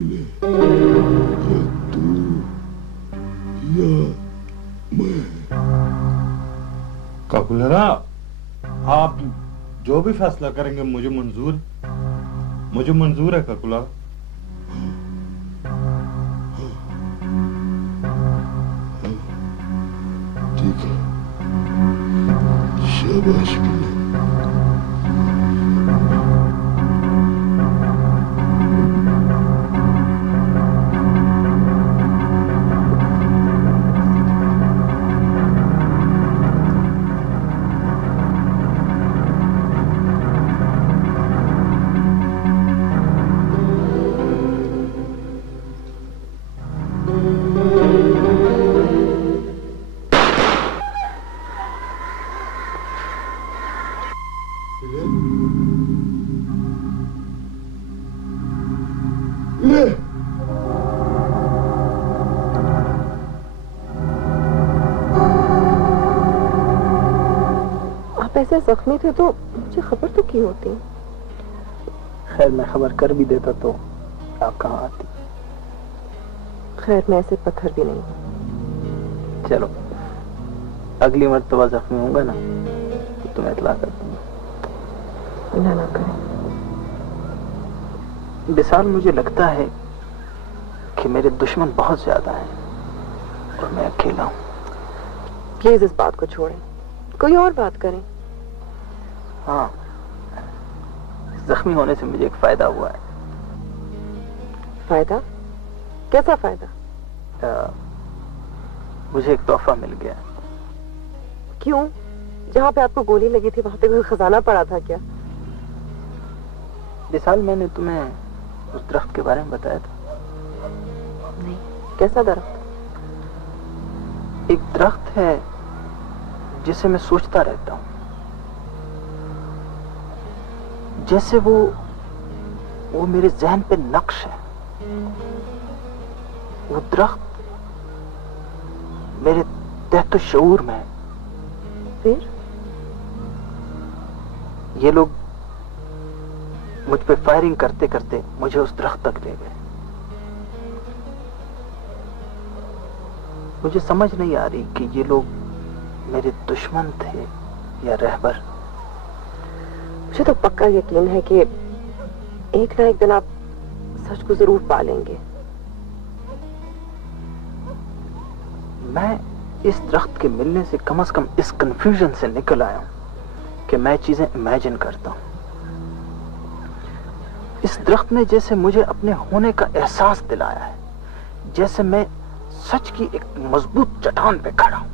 या तू या मैं। काकुलरा, आप जो भी फैसला करेंगे मुझे मंजूर है काकुला। ठीक है, शाबाश बिल्ला। आप ऐसे जख्मी थे तो मुझे खबर तो की होती। खैर मैं खबर कर भी देता तो आप कहाँ आती। खैर मैं ऐसे पत्थर भी नहीं हूँ। चलो अगली मर्तबा जख्मी होऊंगा ना तो तुम्हें इतला कर दूंगा। ना करें विशाल, मुझे लगता है कि मेरे दुश्मन बहुत ज्यादा हैं और मैं अकेला हूँ। प्लीज इस बात को छोड़ें, कोई और बात करें। हाँ, जख्मी होने से मुझे एक फायदा हुआ है। फायदा? कैसा फायदा? मुझे एक तोहफा मिल गया। क्यों? जहाँ पे आपको गोली लगी थी वहां पे कोई खजाना पड़ा था क्या? विशाल, मैंने तुम्हें उस दरख्त के बारे में बताया था। नहीं, कैसा दरख्त? एक दरख्त है जिसे मैं सोचता रहता हूं, जैसे वो मेरे जहन पे नक्श है। वो दरख्त मेरे तहत शऊर में है। फिर ये लोग मुझ पे फायरिंग करते करते मुझे उस दरख्त तक ले गए। मुझे समझ नहीं आ रही कि ये लोग मेरे दुश्मन थे या रहबर। मुझे तो पक्का यकीन है कि एक ना एक दिन आप सच को जरूर पालेंगे। मैं इस दरख्त के मिलने से कम इस कंफ्यूजन से निकल आया हूं कि मैं चीजें इमेजिन करता हूं। इस दरख्त ने जैसे मुझे अपने होने का एहसास दिलाया है, जैसे मैं सच की एक मजबूत चट्टान पे खड़ा हूं।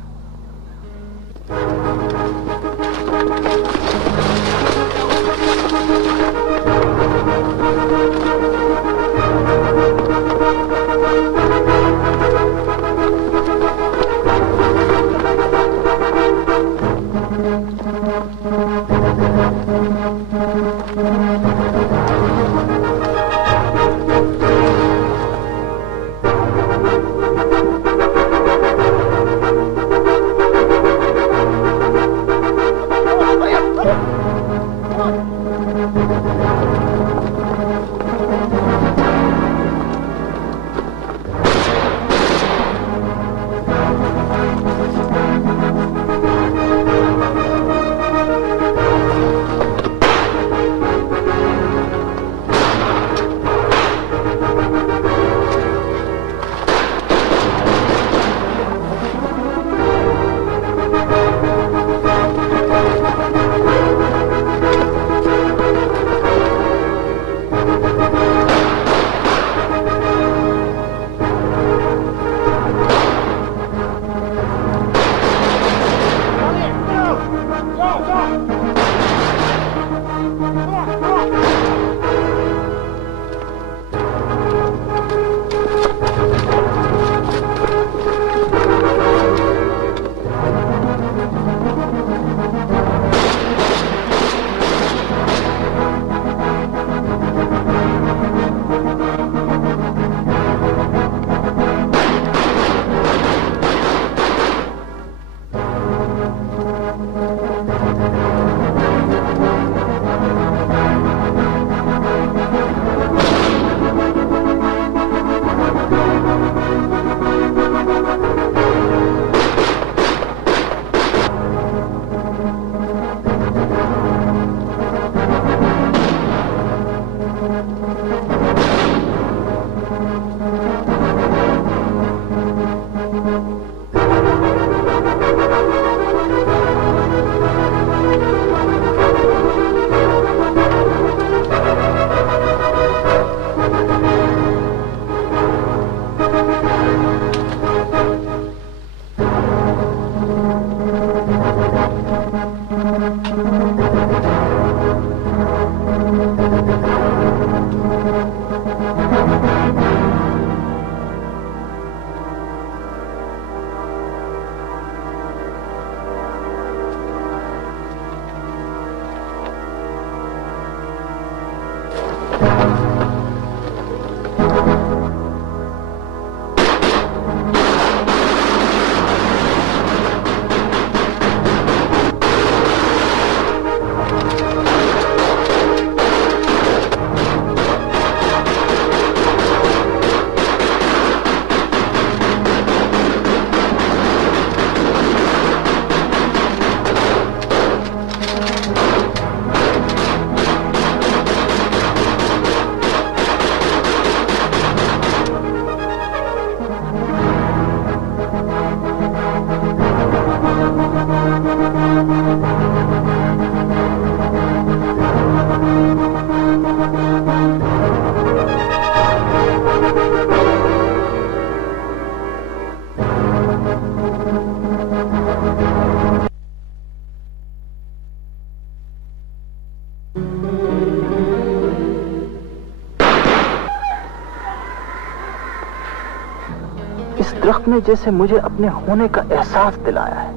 इस दरख्त ने जैसे मुझे अपने होने का एहसास दिलाया है,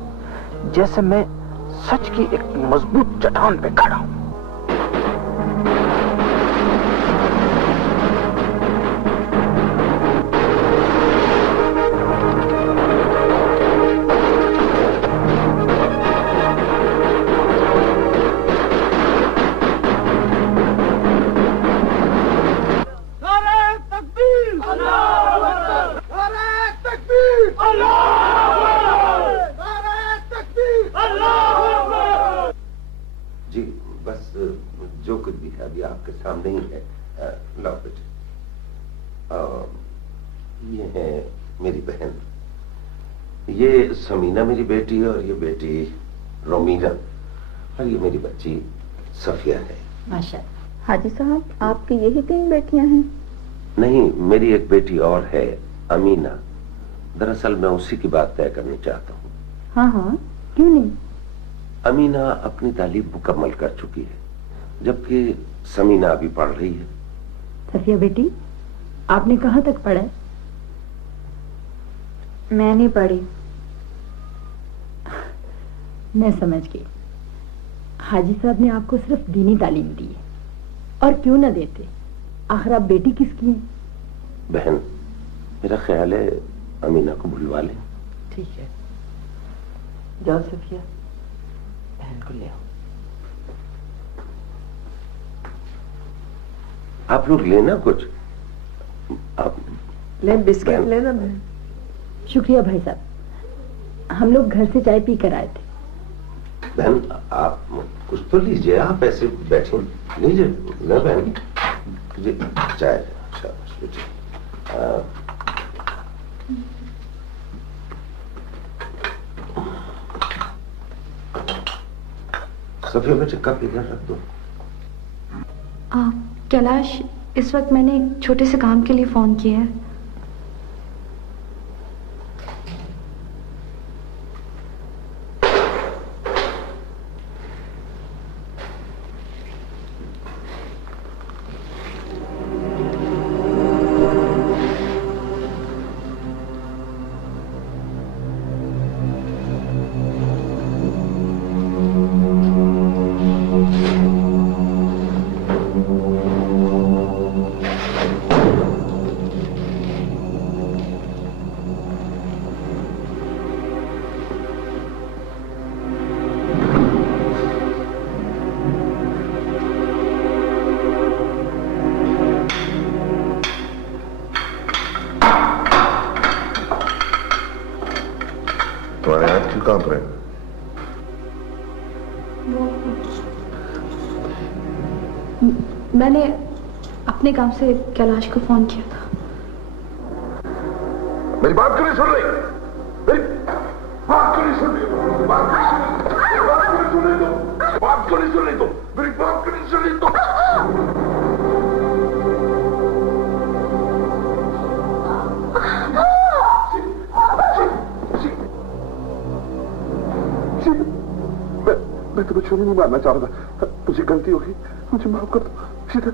जैसे मैं सच की एक मजबूत चट्टान पे खड़ा हूं। जी बस जो कुछ भी है अभी आपके सामने ही है। लाओ बेटे, ये है मेरी बहन, ये समीना मेरी बेटी और ये बेटी रोमीना, और ये मेरी बच्ची सफिया है। माशाअल्लाह। हाजी साहब, आपकी यही 3 बेटियां हैं? नहीं, मेरी एक बेटी और है, अमीना। दरअसल मैं उसी की बात तय करनी चाहता हूँ। हाँ हाँ, क्यों नहीं। अमीना अपनी तालीम मुकम्मल कर चुकी है, जबकि समीना अभी पढ़ रही है। सफिया बेटी, आपने कहाँ तक पढ़ा है? मैं नहीं पढ़ी। मैं समझ गई। हाजी साहब ने आपको सिर्फ दीनी तालीम दी है, और क्यों ना देते, आखिर आप बेटी किसकी हैं? बहन, मेरा ख्याल है अमीना को बुलवा लें। ठीक है, जाओ सफिया, बहन को ले आओ। आप लोग लेना कुछ, आप ले बिस्किट बहन। लेना बहन। शुक्रिया भाई साहब, हम लोग घर से चाय पी कर आए थे। बहन आप कुछ तो लीजिए, आप ऐसे बैठे लीजिए ना बहन जी, चाय। शाबाश बेटी। सफिया बेटे, कप इधर रख दो। कैलाश, इस वक्त मैंने एक छोटे से काम के लिए फोन किया है। तुम्हारे हाथ क्यों कांप रहे हैं? मैंने अपने काम से कैलाश को फोन किया था। मेरी बात क्यों नहीं सुन रही? मेरी बात क्यों नहीं सुन रही? बात क्यों नहीं सुन रही? बात क्यों नहीं सुन रही? मेरी बात क्यों नहीं सुन रही? मैं तुम्हें छोड़ने नहीं मारना चाहता था, मुझे गलती होगी, मुझे माफ कर दो। शीतल,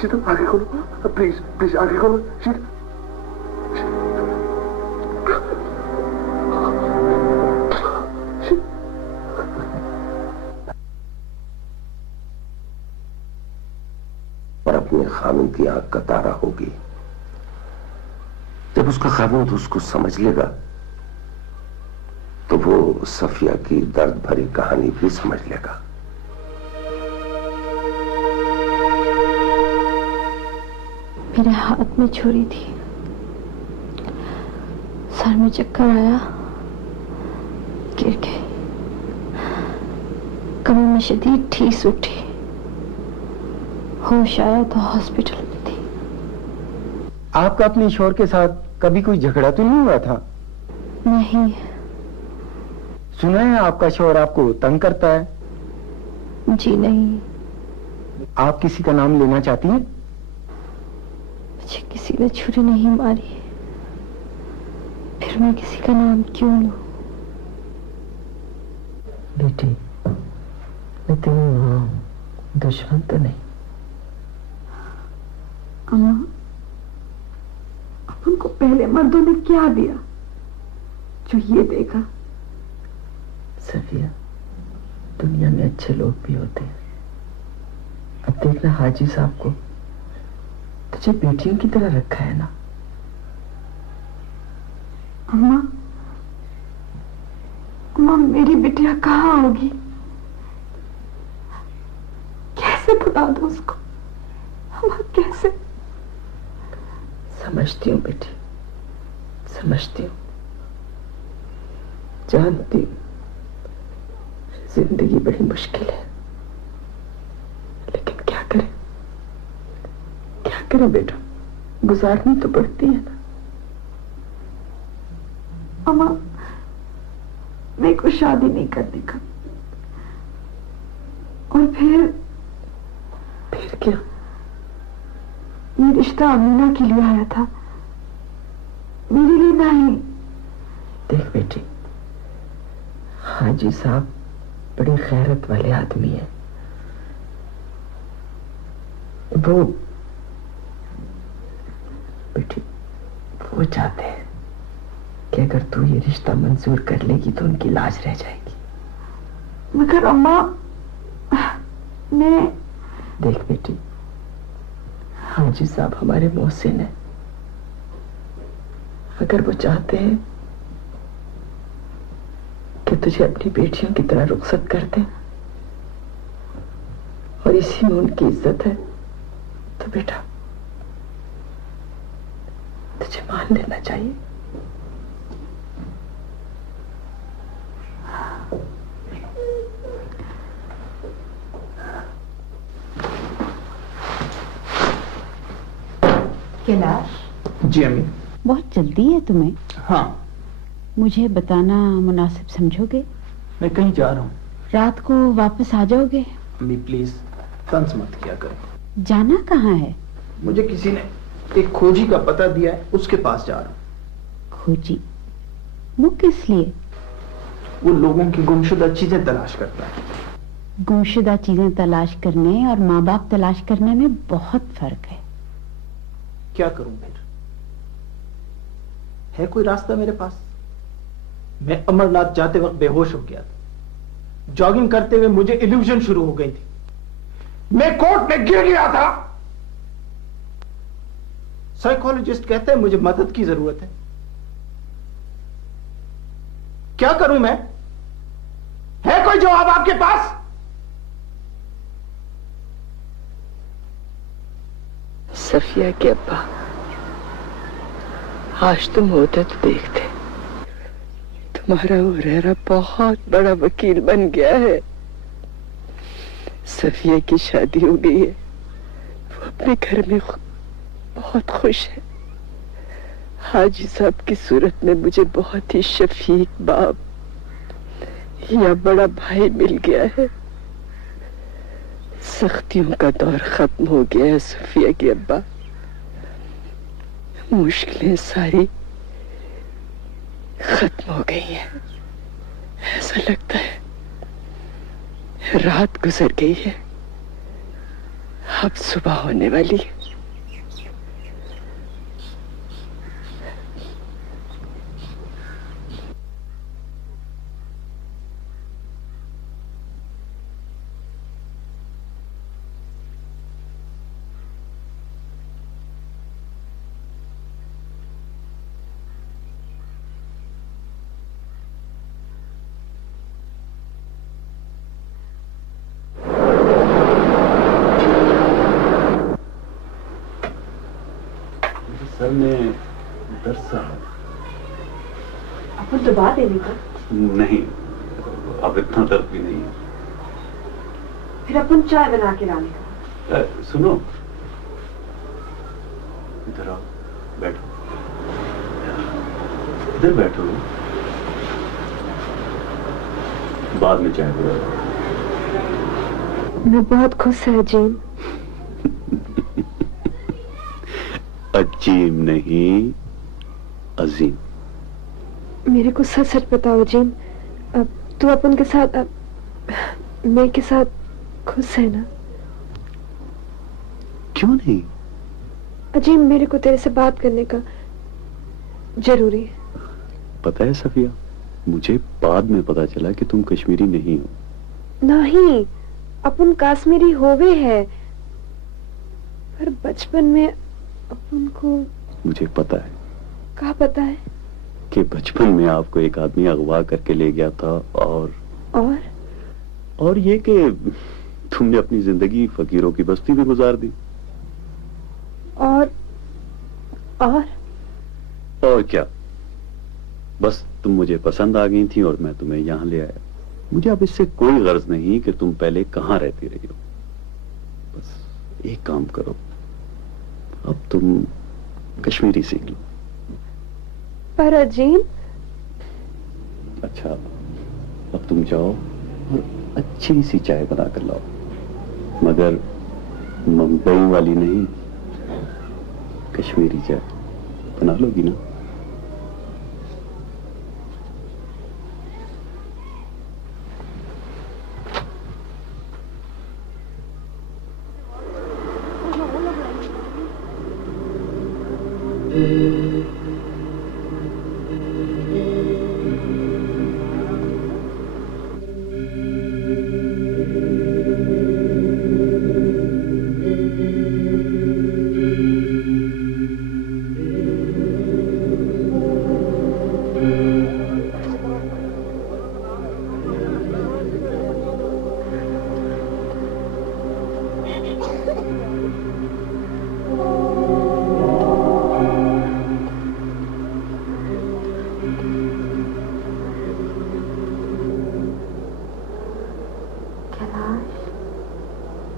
शीतल आगे खोलो, प्लीज प्लीज आगे खोलो। शीतल, और अपने खामिन की आंख का तारा होगी। जब उसका खामिन उसको समझ लेगा तो वो सफिया की दर्द भरी कहानी भी समझ लेगा। मेरे हाथ में छुरी थी, सर में चक्कर आया, गिर गई, कमर में शदीद ठेस उठी, होश आया तो हॉस्पिटल में थी। आपका अपने शोहर के साथ कभी कोई झगड़ा तो नहीं हुआ था? नहीं। सुना है आपका शोहर आपको तंग करता है? जी नहीं। आप किसी का नाम लेना चाहती हैं? मुझे किसी ने छुरी नहीं मारी, फिर मैं किसी का नाम क्यों लूं? बेटी, मैं तेरी मां हूं, दुश्मन तो नहीं। अम्मा, अपन को पहले मर्दों ने क्या दिया? जो ये देखा। सफिया, दुनिया में अच्छे लोग भी होते हैं। अब देखना हाजी साहब को तुझे बेटियों की तरह रखा है ना। अम्मा, अम्मा मेरी बिटिया कहाँ होगी? कैसे भुला दो उसको? अम्मा कैसे? समझती हूँ बेटी, समझती हूँ, जानती हूँ जिंदगी बड़ी मुश्किल है, लेकिन क्या करें, क्या करें बेटा, गुजारनी तो पड़ती है ना। अम्मा मेरे को शादी नहीं करने का। और फिर क्या? ये रिश्ता अमीना के लिए आया था, मेरे लिए नहीं। देख बेटी, हाजी साहब बड़े गैरत वाले आदमी हैं। वो बेटी, वो चाहते हैं कि अगर तू ये रिश्ता मंजूर कर लेगी तो उनकी लाज रह जाएगी। मगर अम्मा, मैं देख बेटी, हाजी साहब हमारे मोहसिन हैं। अगर वो चाहते हैं कि तुझे अपनी बेटियों की तरह रुखसत कर दें और इसी में उनकी इज्जत है, तो बेटा तुझे मान लेना चाहिए। कैलाश, जी अम्मी। बहुत जल्दी है तुम्हें? हाँ, मुझे बताना मुनासिब समझोगे? मैं कहीं जा रहा हूँ। रात को वापस आ जाओगे? अम्मी प्लीज तंज मत किया करो। जाना कहाँ है? मुझे किसी ने एक खोजी का पता दिया है, उसके पास जा रहा हूँ। खोजी? वो किस लिए? वो लोगों की गुमशुदा चीजें तलाश करता है। गुमशुदा चीजें तलाश करने और माँ बाप तलाश करने में बहुत फर्क है। क्या करूं फिर? है कोई रास्ता मेरे पास? मैं अमरनाथ जाते वक्त बेहोश हो गया था। जॉगिंग करते हुए मुझे इल्यूजन शुरू हो गई थी। मैं कोर्ट में गिर गया था। साइकोलॉजिस्ट कहते हैं मुझे मदद की जरूरत है। क्या करूं मैं? है कोई जवाब आपके पास? सफिया के अब्बा, आज तुम होते तो देखते, तुम्हारा हुरैरा बहुत बड़ा वकील बन गया है। सफिया की शादी हो गई है, वो अपने घर में बहुत खुश है। हाजी साहब की सूरत में मुझे बहुत ही शफीक बाप या बड़ा भाई मिल गया है। सख्तियों का दौर खत्म हो गया है सफिया के अब्बा। मुश्किलें सारी खत्म हो गई हैं। ऐसा लगता है रात गुजर गई है, अब सुबह होने वाली है। सर में दर्द सा है। अपन दबा देने का? नहीं, अब इतना दर्द भी नहीं है। फिर अपन चाय बना के लाने का। सुनो, इधर आओ, बैठो, इधर बैठो, बाद में चाय बनाओ। मैं बहुत खुश है अजीम। अजीम नहीं, अजीम। मेरे को सच सच बताओ अजीम, अब तू अपन के साथ मैं के साथ खुश है ना? क्यों नहीं? अजीम, मेरे को तेरे से बात करने का जरूरी है। पता है सफिया, मुझे बाद में पता चला कि तुम कश्मीरी नहीं हो। नहीं, अपन कश्मीरी होवे है, पर बचपन में अपन को। मुझे पता है। क्या पता है? कि बचपन में आपको एक आदमी अगवा करके ले गया था और ये कि तुमने अपनी जिंदगी फकीरों की बस्ती में गुजार दी। और क्या, बस तुम मुझे पसंद आ गई थी और मैं तुम्हें यहां ले आया। मुझे अब इससे कोई गर्ज नहीं कि तुम पहले कहां रहती रही हो। बस एक काम करो, अब तुम कश्मीरी सीख लो। पर अजीम। अच्छा, अब तुम जाओ और अच्छी सी चाय बना कर लाओ, मगर मुंबई वाली नहीं, कश्मीरी चाय बना लोगी ना?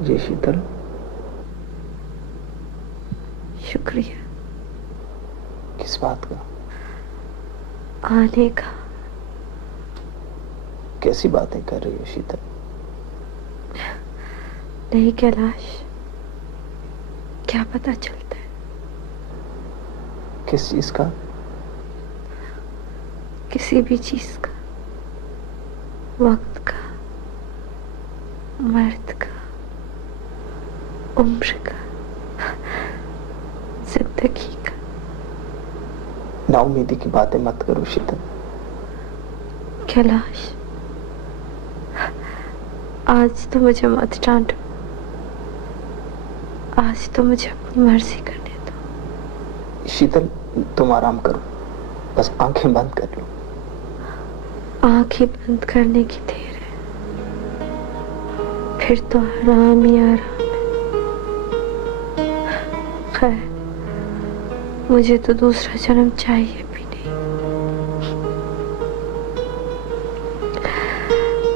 जी शीतल, शुक्रिया। किस बात का? आने का। कैसी बातें कर रही हो शीतल? नहीं कैलाश, क्या पता चलता है? किस चीज का? किसी भी चीज का, वक्त का, मर्द का, उम्र का, जिंदगी का। नाउमीदी की बातें मत करो शीतल। कैलाश, आज तो मुझे मत डांटो, आज तो मुझे अपनी मर्जी करने दो। शीतल, तुम आराम करो, बस आंखें बंद कर लो। आंखें बंद करने की देर है, फिर तो आराम ही आराम है। खैर, मुझे तो दूसरा जन्म चाहिए भी नहीं।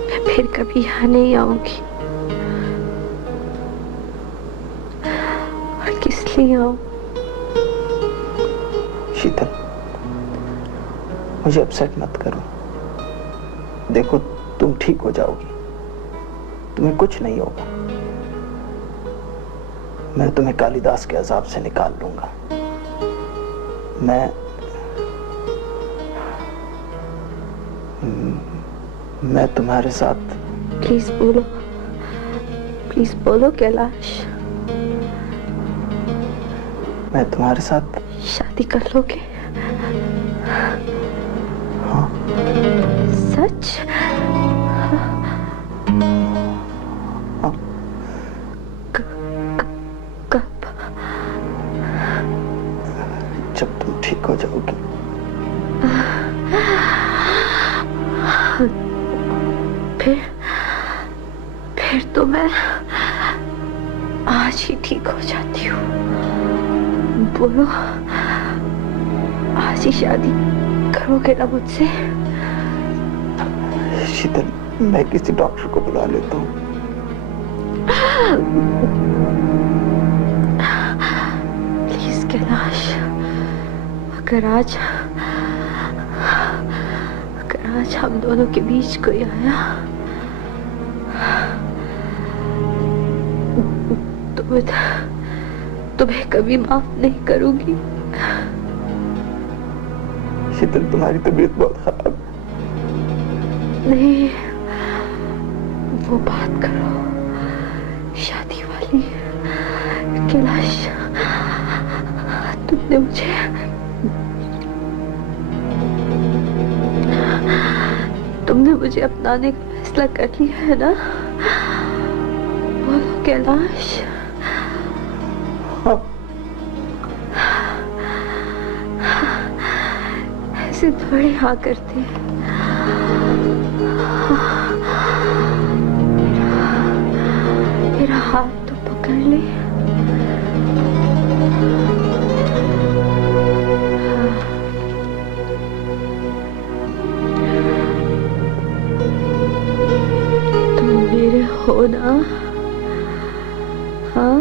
मैं फिर कभी यहाँ नहीं आऊंगी। और किस लिए आऊं? शीतल, मुझे अपसेट मत करो। देखो, तुम ठीक हो जाओगी, तुम्हें कुछ नहीं होगा। मैं तुम्हें कालिदास के अजाब से निकाल लूंगा। मैं तुम्हारे साथ। प्लीज बोलो कैलाश। मैं तुम्हारे साथ शादी कर लोगे? हाँ। सच? हाँ। कब? जब तुम ठीक हो जाओगी। फिर तो मैं आज ही ठीक हो जाती हूँ। बोलो, आज ही शादी करोगे ना मुझसे? शीतल, मैं किसी डॉक्टर को बुला लेता हूँ। प्लीज कैलाश, अगर आज हम दोनों के बीच कोई आया तो मैं तुम्हें कभी माफ नहीं करूंगी। शीतल, तुम्हारी तबीयत बहुत खराब है। नहीं, वो बात करो शादी वाली। कैलाश, तुमने मुझे मुझे अपनाने का फैसला कर लिया है ना? बोलो कैलाश। ऐसे थोड़ी हाँ करते हैं। मेरा हाथ तो पकड़ ले। तुम मेरे हो ना? हाँ?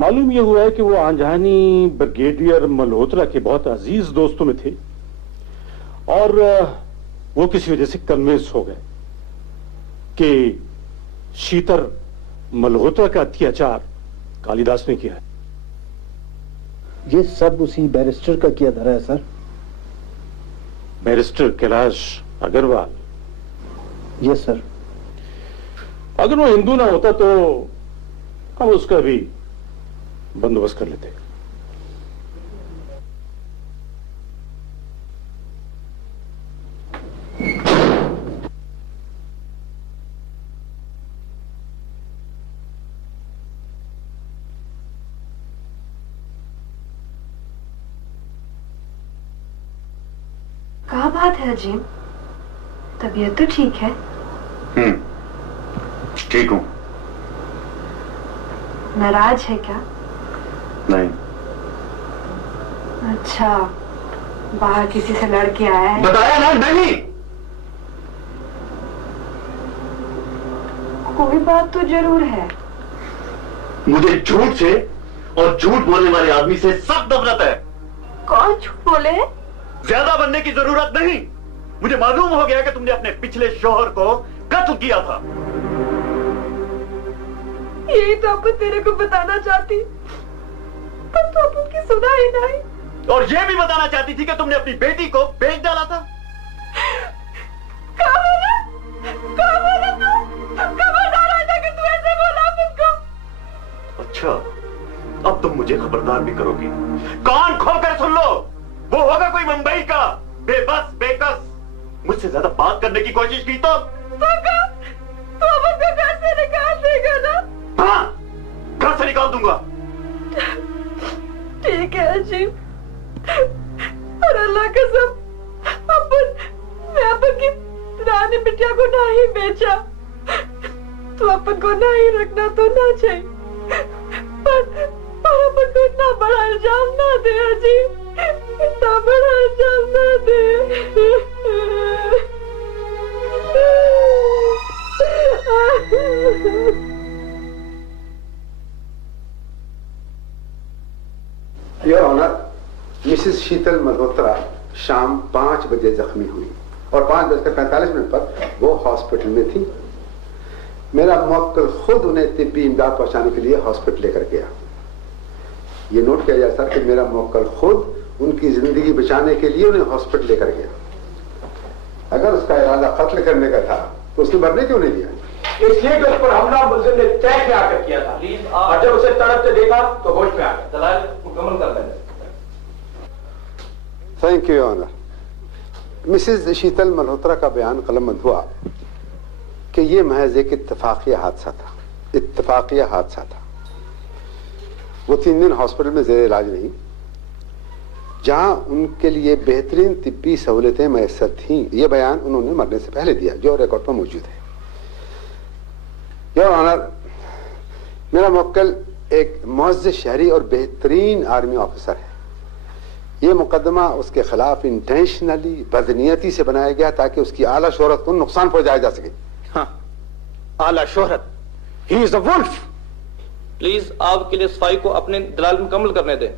मालूम यह हुआ है कि वो आंजहानी ब्रिगेडियर मल्होत्रा के बहुत अजीज दोस्तों में थे और वो किसी वजह से कन्विंस हो गए कि शीतर मल्होत्रा का अत्याचार कालिदास ने किया है। ये सब उसी बैरिस्टर का किया धरा है sir. Barrister Kailash Agarwal? Yes sir. अगर वो हिंदू ना होता तो हम उसका भी बंदोबस्त कर लेते। क्या बात है अजीम? तबीयत तो ठीक है? ठीक हूं। नाराज है क्या? नहीं। अच्छा, बाहर किसी से लड़के आया है? बताया ना, नहीं। कोई बात तो जरूर है। मुझे झूठ से और झूठ बोलने वाले आदमी से सख्त नफरत है। कौन झूठ बोले? ज्यादा बनने की जरूरत नहीं। मुझे मालूम हो गया कि तुमने अपने पिछले शौहर को कत्ल किया था। यही तो आपको तेरे को बताना चाहती, पर तो आप उनकी सुना ही नहीं। और ये भी बताना चाहती थी कि तुमने अपनी बेटी को बेच डाला था। क्या बोला? क्या बोला तू? खबरदार आजा कि तू ऐसे बोला मुझको। अच्छा, अब तुम मुझे खबरदार भी करोगी। कान खोलकर सुन लो, वो होगा कोई मुंबई का बेबस बेकस। मुझसे ज्यादा बात करने की कोशिश की तो मुझको घर से निकाल देगा ना? हाँ, घर से निकाल दूंगा। ठीक है अजीम, और अल्लाह कसम मैं अपन की रानी बिटिया को ना ही बेचा। तो अपन को ना ही रखना तो ना चाहिए, पर अपन को इतना बड़ा इल्जाम ना दे अजीम, इतना बड़ा इल्जाम ना दे। Your honour, Mrs Sheetal Malhotra शाम 5 बजे जख्मी हुई और 5:45 पर वो हॉस्पिटल में थी। मेरा मुवक्किल खुद उन्हें तिब्बी इमदाद पहुंचाने के लिए हॉस्पिटल लेकर गया। ये नोट किया जाए सर कि मेरा मुवक्किल खुद उनकी जिंदगी बचाने के लिए उन्हें हॉस्पिटल लेकर गया। अगर उसका इरादा कत्ल करने का था तो उसने मरने क्यों नहीं दिया? इसलिए कि उस पर हमला मुलजिम ने तय क्या कर किया था, और जब उसे तड़पते देखा तो होश में आ गया। दलाल मुकम्मल कर देंगे। Thank you honour. Mrs Sheetal Malhotra का बयान कलमबंद हुआ कि यह महज एक इत्तफाकिया हादसा था। इत्तफाकिया हादसा था। वो 3 दिन हॉस्पिटल में जेर इलाज रही, जहां उनके लिए बेहतरीन तिब्बी सहूलतें मैसर थीं। यह बयान उन्होंने मरने से पहले दिया, जो रिकॉर्ड पर मौजूद है। योर ऑनर, मेरा मुवक्किल एक मुअज़्ज़ज़ शहरी और बेहतरीन आर्मी ऑफिसर है। यह मुकदमा उसके खिलाफ इंटेंशनली बदनीयती से बनाया गया ताकि उसकी आला शोहरत को नुकसान पहुंचाया जा सके। हाँ, आला शोहरत, he is a wolf. Please आप के लिए सफाई को अपने दलाल मुकम्मल करने दें।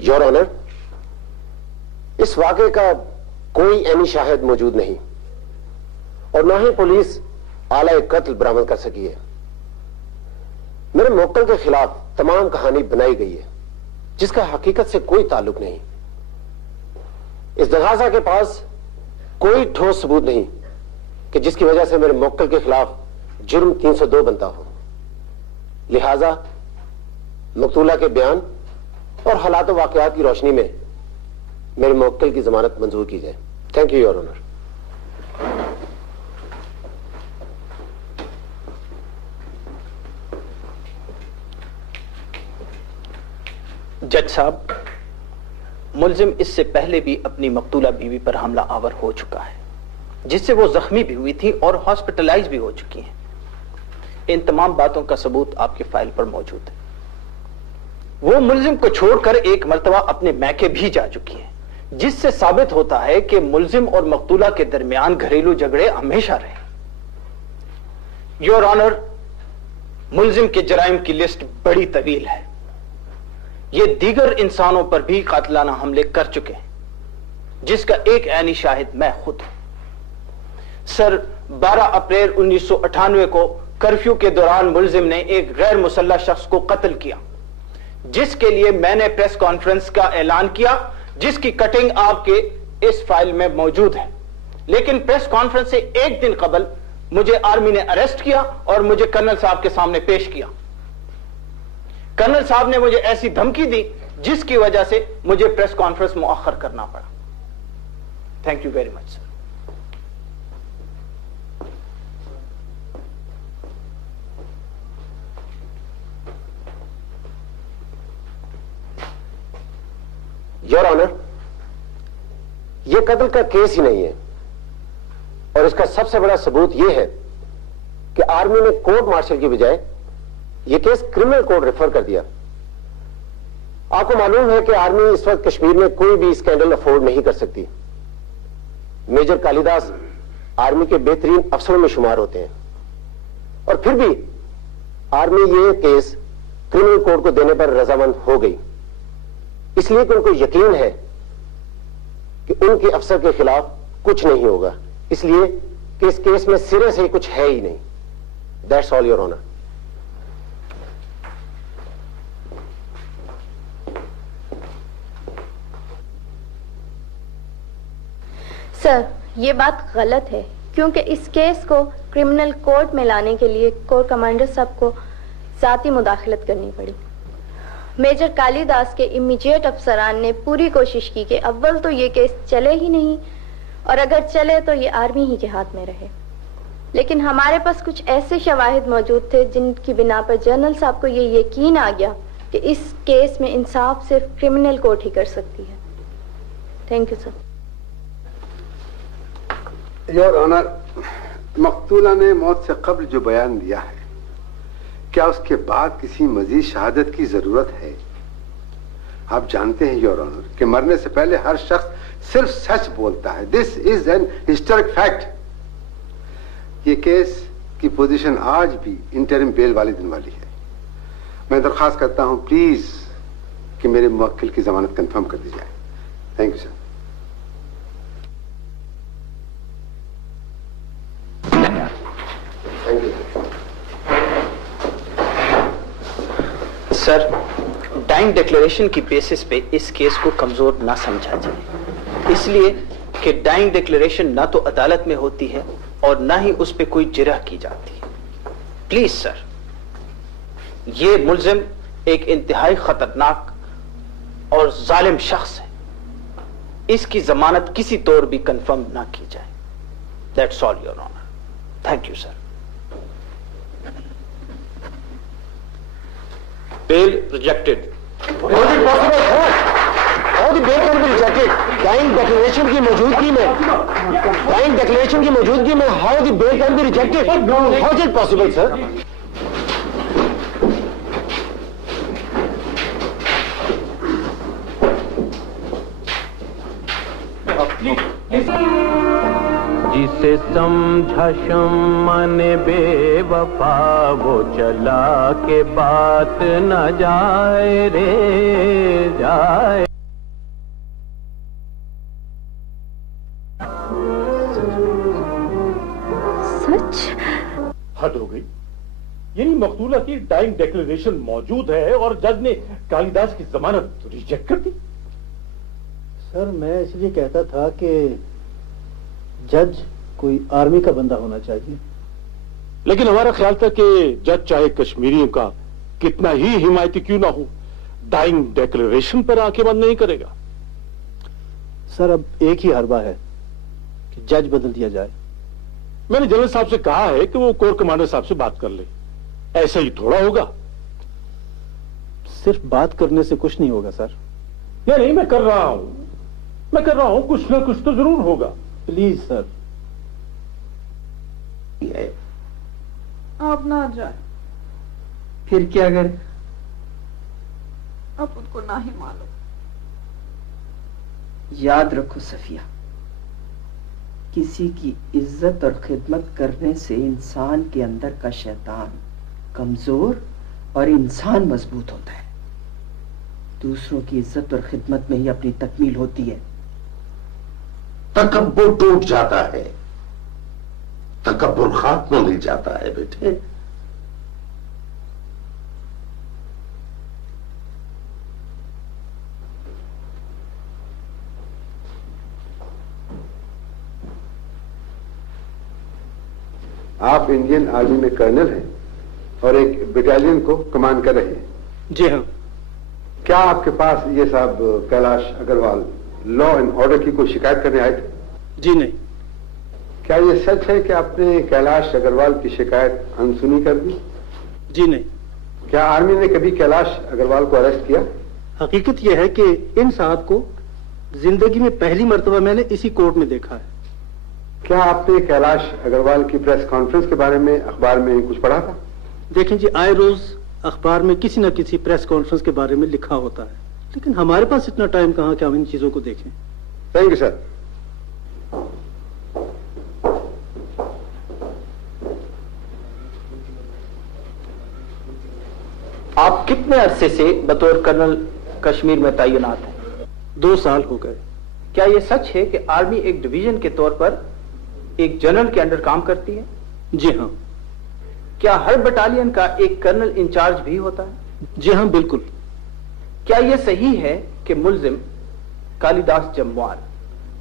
योर ऑनर, इस वाकये का कोई ऐनी शाहिद मौजूद नहीं और ना ही पुलिस आला कत्ल बरामद कर सकी है। मेरे मुवक्किल के खिलाफ तमाम कहानी बनाई गई है जिसका हकीकत से कोई ताल्लुक नहीं। इस दरखास्त के पास कोई ठोस सबूत नहीं कि जिसकी वजह से मेरे मुवक्किल के खिलाफ जुर्म 302 बनता हो। लिहाजा मकतूला के बयान और हालात वाकयात की रोशनी में मेरे मुवक्किल की जमानत मंजूर की जाए। Thank you your honour. जज साहब, मुल्जिम इससे पहले भी अपनी मकतूला बीवी पर हमला आवर हो चुका है, जिससे वो जख्मी भी हुई थी और हॉस्पिटलाइज भी हो चुकी हैं। इन तमाम बातों का सबूत आपकी फाइल पर मौजूद है। वो मुल्जिम को छोड़कर एक मर्तबा अपने मैके भी जा चुकी है, जिससे साबित होता है कि मुल्जिम और मकतूला के दरमियान घरेलू झगड़े हमेशा रहे। योर ऑनर, मुल्जिम के जराइम की लिस्ट बड़ी तवील है। ये दीगर इंसानों पर भी कातलाना हमले कर चुके हैं, जिसका एक ऐनी शाहिद मैं खुद हूं। सर, 12 अप्रैल 1998 को कर्फ्यू के दौरान मुल्जिम ने एक गैर मुसल्लह शख्स को कत्ल किया, जिसके लिए मैंने प्रेस कॉन्फ्रेंस का ऐलान किया, जिसकी कटिंग आपके इस फाइल में मौजूद है। लेकिन प्रेस कॉन्फ्रेंस से एक दिन कबल मुझे आर्मी ने अरेस्ट किया और मुझे कर्नल साहब के सामने पेश किया। कर्नल साहब ने मुझे ऐसी धमकी दी जिसकी वजह से मुझे प्रेस कॉन्फ्रेंस मुअख्खर करना पड़ा। Thank you very much sir. Your honour, यह कत्ल का केस ही नहीं है और इसका सबसे बड़ा सबूत यह है कि आर्मी ने कोर्ट मार्शल की बजाय यह केस क्रिमिनल कोर्ट रेफर कर दिया। आपको मालूम है कि आर्मी इस वक्त कश्मीर में कोई भी स्कैंडल अफोर्ड नहीं कर सकती। मेजर कालिदास आर्मी के बेहतरीन अफसरों में शुमार होते हैं और फिर भी आर्मी यह केस क्रिमिनल कोर्ट को देने पर रजामंद हो गई, इसलिए कि उनको यकीन है कि उनके अफसर के खिलाफ कुछ नहीं होगा, इसलिए कि इस केस में सिरे से कुछ है ही नहीं। That's all your honour. Sir, ये बात गलत है क्योंकि इस केस को क्रिमिनल कोर्ट में लाने के लिए कोर कमांडर साहब को जाती मुदाखलत करनी पड़ी। मेजर कालिदास के इमीडिएट अफसरान ने पूरी कोशिश की कि अव्वल तो ये केस चले ही नहीं और अगर चले तो ये आर्मी ही के हाथ में रहे। लेकिन हमारे पास कुछ ऐसे शवाहिद मौजूद थे जिनकी बिना पर जनरल साहब को ये यकीन आ गया कि इस केस में इंसाफ सिर्फ क्रिमिनल कोर्ट ही कर सकती है। Thank you sir. Your honour, मकतूला ने मौत से कब्ल जो बयान दिया है, क्या उसके बाद किसी मजीद शहादत की जरूरत है? आप जानते हैं योर ऑनर कि मरने से पहले हर शख्स सिर्फ सच बोलता है। This is an historic fact. ये केस की पोजीशन आज भी इंटरिम बेल वाले दिन वाली है। मैं दरख्वास्त करता हूं प्लीज कि मेरे मुवक्किल की जमानत कंफर्म कर दी जाए। Thank you sir. Sir, dying declaration की बेसिस पे इस केस को कमजोर ना समझा जाए, इसलिए कि डाइंग डिक्लेरेशन ना तो अदालत में होती है और ना ही उस पे कोई जिरह की जाती है। प्लीज सर, ये मुल्जिम एक इंतहाई खतरनाक और जालिम शख्स है, इसकी जमानत किसी तौर भी कंफर्म ना की जाए। That's all your honour. Thank you sir. Bail rejected. How is it possible, sir? How the bail can be rejected? Dying declaration की मौजूदगी में how the bail can be rejected? How is it possible, sir? जिसे समझा शम्मा ने बेवफा वो चला के बात न जाए रे जाए। सच? हद हो गई। यानी मकतूला की डाइंग डिक्लेरेशन मौजूद है और जज ने कालिदास की जमानत रिजेक्ट कर दी। सर मैं इसलिए कहता था कि जज कोई आर्मी का बंदा होना चाहिए। लेकिन हमारा ख्याल था कि जज चाहे कश्मीरियों का कितना ही हिमायती क्यों ना हो, डाइंग डिक्लेरेशन पर आंखें बंद नहीं करेगा। सर अब एक ही हरबा है कि जज बदल दिया जाए। मैंने जनरल साहब से कहा है कि वो कोर कमांडर साहब से बात कर ले। ऐसा ही थोड़ा होगा। सिर्फ बात करने से कुछ नहीं होगा सर। नहीं मैं कर रहा हूं, कुछ ना कुछ तो जरूर होगा। Please sir. आप ना जाए। फिर क्या करें? अब उनको ना ही मालूम। याद रखो सफिया, किसी की इज्जत और खिदमत करने से इंसान के अंदर का शैतान कमजोर और इंसान मजबूत होता है। दूसरों की इज्जत और खिदमत में ही अपनी तकमील होती है। तकब्बुर टूट जाता है, तकब्बुर खात्मा मिल जाता है बेटे। आप इंडियन आर्मी में कर्नल हैं और एक बटालियन को कमांड कर रहे हैं। जी हाँ। क्या आपके पास ये साहब Kailash Agarwal law and order की कोई शिकायत करने आए थे? जी नहीं। क्या ये सच है कि आपने कैलाश अग्रवाल की शिकायत अनसुनी कर दी? जी नहीं। क्या आर्मी ने कभी कैलाश अग्रवाल को अरेस्ट किया? हकीकत यह है कि इन साहब को जिंदगी में पहली मर्तबा मैंने इसी कोर्ट में देखा है। क्या आपने कैलाश अग्रवाल की प्रेस कॉन्फ्रेंस के बारे में अखबार में कुछ पढ़ा था? देखें जी, आए रोज अखबार में किसी न किसी प्रेस कॉन्फ्रेंस के बारे में लिखा होता है, लेकिन हमारे पास इतना टाइम कहां कि हम इन चीजों को देखें। Thank you sir. आप कितने अरसे से बतौर कर्नल कश्मीर में तैनात हैं? 2 साल हो गए। क्या यह सच है कि आर्मी एक डिवीजन के तौर पर एक जनरल के अंडर काम करती है? जी हाँ। क्या हर बटालियन का एक कर्नल इंचार्ज भी होता है? जी हाँ बिल्कुल। क्या यह सही है कि मुल्जिम कालिदास जम्वाल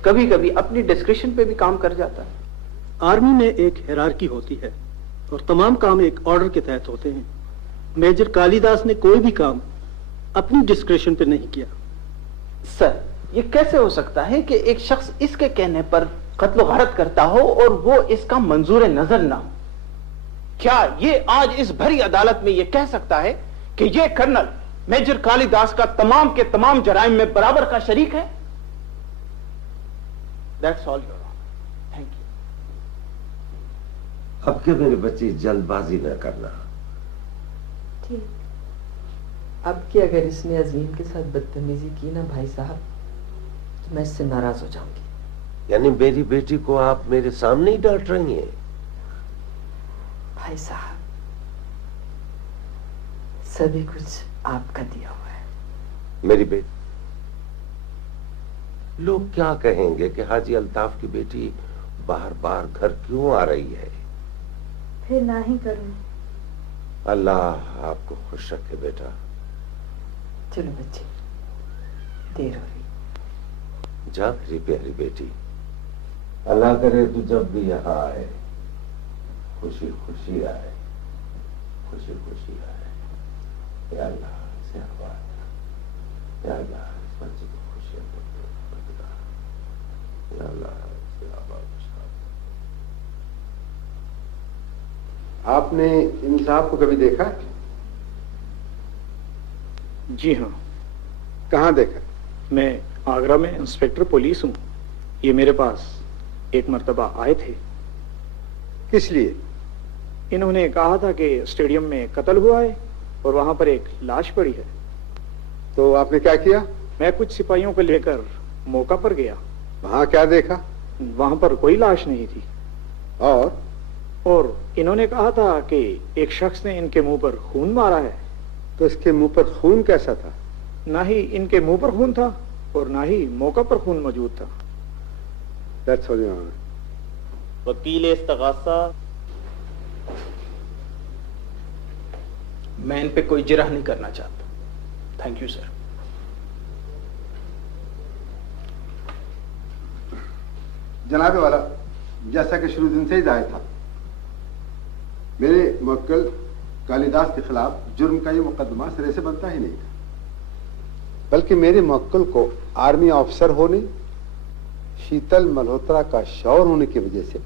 कभी कभी अपनी डिस्क्रिप्शन पे भी काम कर जाता है? आर्मी में एक हिरार्की होती है और तमाम काम एक ऑर्डर के तहत होते हैं। मेजर कालिदास ने कोई भी काम अपनी डिस्क्रिप्शन पे नहीं किया। सर, ये कैसे हो सकता है कि एक शख्स इसके कहने पर कत्ल गारत करता हो और वो इसका मंजूर नजर ना हो? क्या ये आज इस भरी अदालत में ये कह सकता है कि ये कर्नल मेजर कालिदास का तमाम के तमाम जराइम में बराबर का शरीक है? That's all your honour. Thank you. अब के मेरे बच्चे जल्दबाजी न करना। ठीक। अब कि अगर इसने अजीम के साथ बदतमीजी की ना भाई साहब, तो मैं इससे नाराज हो जाऊंगी। यानी मेरी बेटी को आप मेरे सामने ही डांट रही हैं? भाई साहब, सभी कुछ आपका दिया हुआ है। मेरी बेटी, लोग क्या कहेंगे कि हाजी अल्ताफ की बेटी बार बार घर क्यों आ रही है? फिर ना ही करूं। अल्लाह आपको खुश रखे बेटा। चलो बच्चे, देर हो रही। जा मेरी प्यारी बेटी, अल्लाह करे तू जब भी यहाँ आए खुशी खुशी आए, खुशी खुशी आए। या अल्लाह से आबाद, या अल्लाह इस बच्चे को खुशियां दे, या अल्लाह से आबाद। आपने इन साहब को कभी देखा? जी हाँ। कहाँ देखा? मैं आगरा में इंस्पेक्टर पुलिस हूँ। ये मेरे पास एक मर्तबा आए थे। किस लिए? इन्होंने कहा था कि स्टेडियम में कत्ल हुआ है और वहां पर एक लाश पड़ी है। तो आपने क्या किया? मैं कुछ सिपाहियों को लेकर मौका पर गया। वहां क्या देखा? वहां पर कोई लाश नहीं थी। और इन्होंने कहा था कि एक शख्स ने इनके मुंह पर खून मारा है। तो इसके मुंह पर खून कैसा था? ना ही इनके मुंह पर खून था और ना ही मौका पर खून मौजूद था। That's all, Your Honor. वकील इस्तगासा। मैं इन पे कोई जिरह नहीं करना चाहता। Thank you sir. जनाबे वाला, जैसा कि शुरू दिन से ही जाहिर था, मेरे मुवक्किल कालिदास के खिलाफ जुर्म का ये मुकदमा सिरे से बनता ही नहीं था, बल्कि मेरे मुवक्किल को आर्मी ऑफिसर होने, शीतल मल्होत्रा का शौहर होने की वजह से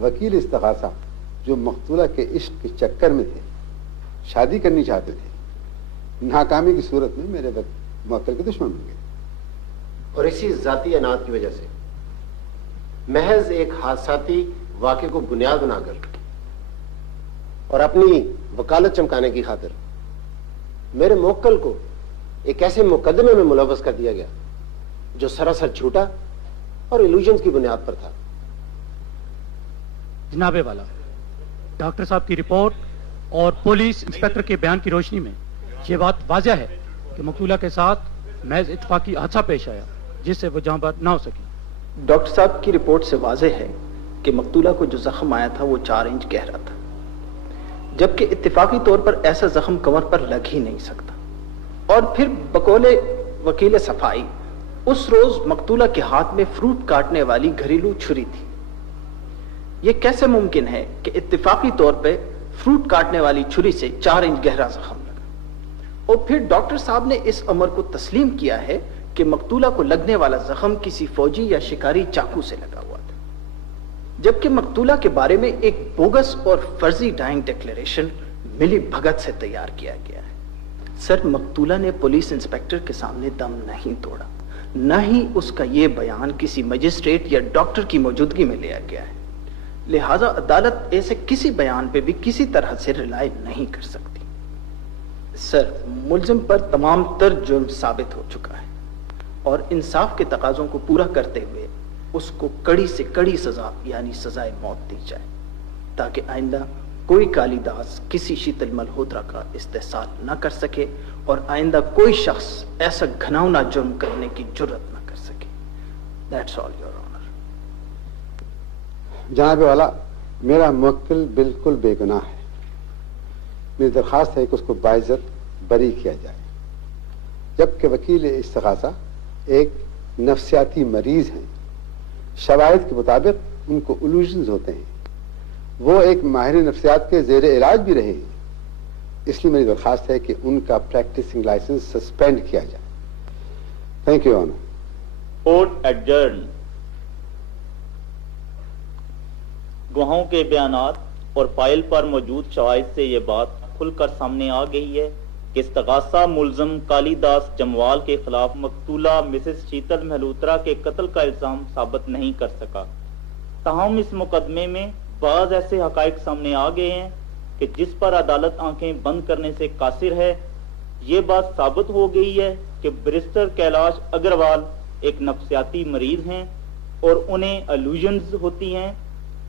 वकील इस्तगासा जो मकतूला के इश्क के चक्कर में थे, शादी करनी चाहते थे, नाकामी की सूरत में मेरे मुवक्किल के दुश्मन बन गए। और इसी जाती अनाद की वजह से महज एक हादसाती वाक़े को बुनियाद बनाकर और अपनी वकालत चमकाने की खातिर मेरे मुवक्किल को एक ऐसे मुकदमे में मुलव्वस कर दिया गया जो सरासर झूठा और इल्यूजन्स की बुनियाद पर था। जनाबे वाला, डॉक्टर साहब की रिपोर्ट और पुलिस इंस्पेक्टर के बयान की रोशनी में यह बात वाज़ह है कि मकतूला के साथ महज इत्तफाकी हादसा पेश आया जिससे वो जान पर ना हो सकी। डॉक्टर साहब की रिपोर्ट से वाज़ह है कि मकतूला को जो जख्म आया था वो 4 इंच गहरा था, जबकि इत्तेफाकी तौर पर ऐसा जख्म कमर पर लग ही नहीं सकता। और फिर बकौले वकील सफाई उस रोज मकतूला के हाथ में फ्रूट काटने वाली घरेलू छुरी थी। यह कैसे मुमकिन है कि इत्तेफाकी तौर पर फ्रूट काटने वाली छुरी से 4 इंच गहरा जख्म लगा? और फिर डॉक्टर साहब ने इस अमर को तस्लीम किया है कि मकतूला को लगने वाला जख्म किसी फौजी या शिकारी चाकू से लगा हुआ था, जबकि मकतूला के बारे में एक बोगस और फर्जी डाइंग डिक्लेरेशन मिली भगत से तैयार किया गया है। सर, मकतूला ने पुलिस इंस्पेक्टर के सामने दम नहीं तोड़ा, न ही उसका यह बयान किसी मजिस्ट्रेट या डॉक्टर की मौजूदगी में लिया गया है। लिहाजा अदालत ऐसे किसी बयान पे भी किसी तरह से रिलाय नहीं कर सकती। सर, मुलजिम पर तमाम तर जुर्म साबित हो चुका है और इंसाफ के तकाजों को पूरा करते हुए उसको कड़ी से कड़ी सजा यानी सजाए मौत दी जाए, ताकि आइंदा कोई कालिदास किसी शीतल मल्होत्रा का इस्तेहसाल न कर सके और आइंदा कोई शख्स ऐसा घिनौना जुर्म करने की जुर्रत न कर सके। That's all your honour. जनाबे वाला, मेरा मुवक्किल बिल्कुल बेगुनाह है। मेरी दरख्वास्त है कि उसको बाइज्जत बरी किया जाए, जबकि वकील इस्तगासा एक नफ्सियाती मरीज हैं। शवाहिद के मुताबिक उनको इल्यूजन्स होते हैं। वो एक माहिर नफ्सियात के ज़ेर इलाज भी रहे हैं, इसलिए मेरी दरख्वास्त है कि उनका प्रैक्टिसिंग लाइसेंस सस्पेंड किया जाए। थैंक यू ऑनर। Court adjourn. गवाहों के बयानात और फाइल पर मौजूद शवाहिद से यह बात खुलकर सामने आ गई है कि इस्तगासा मुल्ज़म कालिदास जमवाल के खिलाफ मकतूला मिसेस शीतल मल्होत्रा के कत्ल का इल्जाम साबित नहीं कर सका। ताहम इस मुकदमे में बाज ऐसे हकाइक सामने आ गए हैं कि जिस पर अदालत आंखें बंद करने से कासिर है। ये बात साबित हो गई है कि बैरिस्टर कैलाश अग्रवाल एक नफ्सियाती मरीज हैं और उन्हें इल्यूजन्स होती हैं,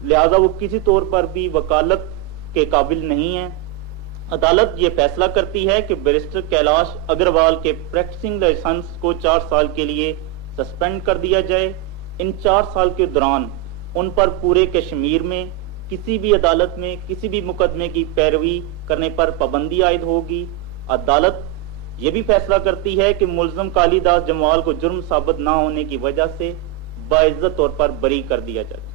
लिहाजा वो किसी तौर पर भी वकालत के काबिल नहीं है। अदालत ये फैसला करती है कि बैरिस्टर कैलाश अग्रवाल के प्रैक्टिसिंग लाइसेंस को 4 साल के लिए सस्पेंड कर दिया जाए। इन 4 साल के दौरान उन पर पूरे कश्मीर में किसी भी अदालत में किसी भी मुकदमे की पैरवी करने पर पाबंदी आयद होगी। अदालत ये भी फैसला करती है कि मुल्ज़िम कालिदास जमवाल को जुर्म साबित ना होने की वजह से बाइज्जत तौर पर बरी कर दिया जाए।